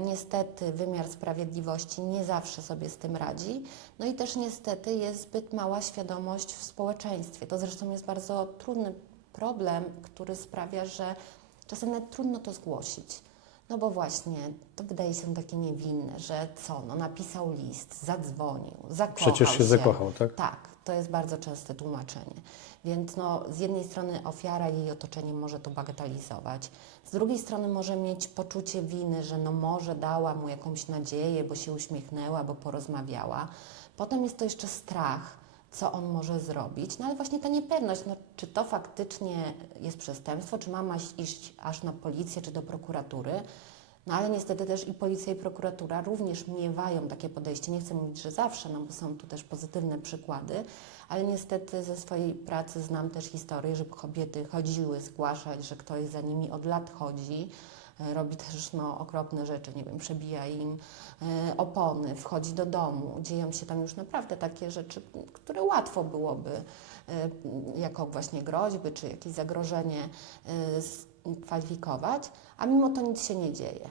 Niestety wymiar sprawiedliwości nie zawsze sobie z tym radzi, no i też niestety jest zbyt mała świadomość w społeczeństwie. To zresztą jest bardzo trudny problem, który sprawia, że czasem nawet trudno to zgłosić. No bo właśnie, to wydaje się takie niewinne, że co, no napisał list, zadzwonił, zakochał Przecież się zakochał, tak? Tak, to jest bardzo częste tłumaczenie. Więc no, z jednej strony ofiara i jej otoczenie może to bagatelizować, z drugiej strony może mieć poczucie winy, że no może dała mu jakąś nadzieję, bo się uśmiechnęła, bo porozmawiała. Potem jest to jeszcze strach, co on może zrobić, no ale właśnie ta niepewność, no, czy to faktycznie jest przestępstwo, czy mama iść aż na policję, czy do prokuratury. No ale niestety też i policja i prokuratura również miewają takie podejście. Nie chcę mówić, że zawsze, no bo są tu też pozytywne przykłady, ale niestety ze swojej pracy znam też historię, że kobiety chodziły zgłaszać, że ktoś za nimi od lat chodzi, e, robi też no, okropne rzeczy, nie wiem, przebija im e, opony, wchodzi do domu. Dzieją się tam już naprawdę takie rzeczy, które łatwo byłoby e, jako właśnie groźby czy jakieś zagrożenie kwalifikować, a mimo to nic się nie dzieje.